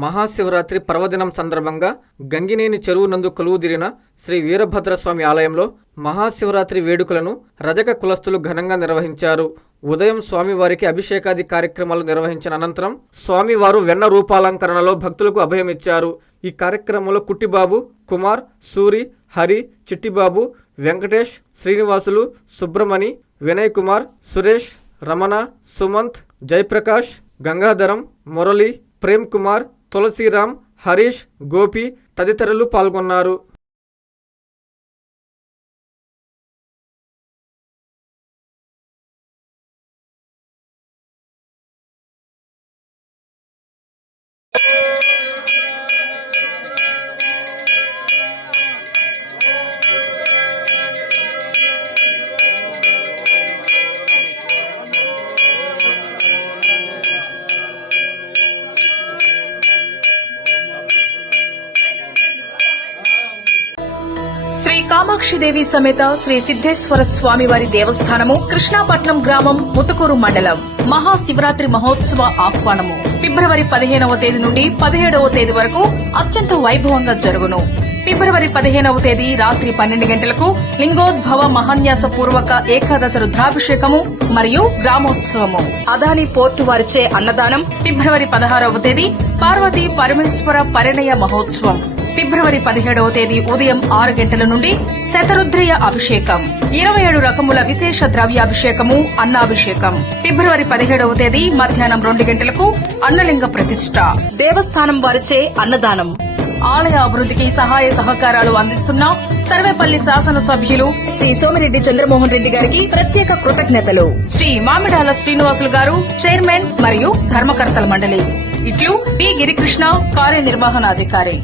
మహాశివరాత్రి పర్వదినం సందర్భంగా గంగినేని చెరువు నందు కొలువుదీరిన శ్రీ వీరభద్రస్వామి ఆలయంలో మహాశివరాత్రి వేడుకలను రజక కులస్తులు ఘనంగా నిర్వహించారు. ఉదయం స్వామివారికి అభిషేకాది కార్యక్రమాలు నిర్వహించిన అనంతరం స్వామివారు వెన్న రూపాలంకరణలో భక్తులకు అభయమిచ్చారు. ఈ కార్యక్రమంలో కుట్టిబాబు, కుమార్, సూరి, హరి, చిట్టిబాబు, వెంకటేష్, శ్రీనివాసులు, సుబ్రమణి, వినయ్ కుమార్, సురేష్, రమణ, సుమంత్, జయప్రకాష్, గంగాధరం, మురళి, ప్రేమ్ కుమార్, తులసిరామ్, హరీష్, గోపి తదితరులు పాల్గొన్నారు. శ్రీ కామాక్షిదేవి సమేత శ్రీ సిద్దేశ్వర స్వామివారి దేవస్థానము, కృష్ణాపట్నం గ్రామం, ముతుకూరు మండలం. మహాశివరాత్రి మహోత్సవ ఆహ్వానము ఫిబ్రవరి 15వ తేదీ నుండి 17వ తేదీ వరకు అత్యంత వైభవంగా జరుగును. ఫిబ్రవరి 15వ తేదీ రాత్రి 12 గంటలకు లింగోద్భవ మహాన్యాస పూర్వక ఏకాదశ రుద్రాభిషేకము మరియు గ్రామోత్సవము. అదాని పోర్టు వారిచే అన్నదానం. ఫిబ్రవరి 16వ తేదీ పార్వతీ పరమేశ్వర పరిణయ మహోత్సవం. ఫిబ్రవరి 17వ తేదీ ఉదయం 6 గంటల నుండి శతరుద్రయ అభిషేకం. 27 రకముల విశేష ద్రవ్యాభిషేకము, అన్నాభిషేకం. ఫిబ్రవరి 17వ తేదీ మధ్యాహ్నం 2 గంటలకు అన్నలింగ ప్రతిష్ఠ. దేవస్థానం వారిచే అన్నదానం. ఆలయ అభివృద్ధికి సహాయ సహకారాలు అందిస్తున్న సర్వేపల్లి శాసనసభ్యులు శ్రీ సోమిరెడ్డి చంద్రమోహన్ రెడ్డి గారికి ప్రత్యేక కృతజ్ఞతలు. శ్రీ మామిడాల శ్రీనివాసులు గారు చైర్మన్ మరియు ధర్మకర్తల మండలి. ఇట్లు పి గిరికృష్ణ, కార్యనిర్వహణాధికారి.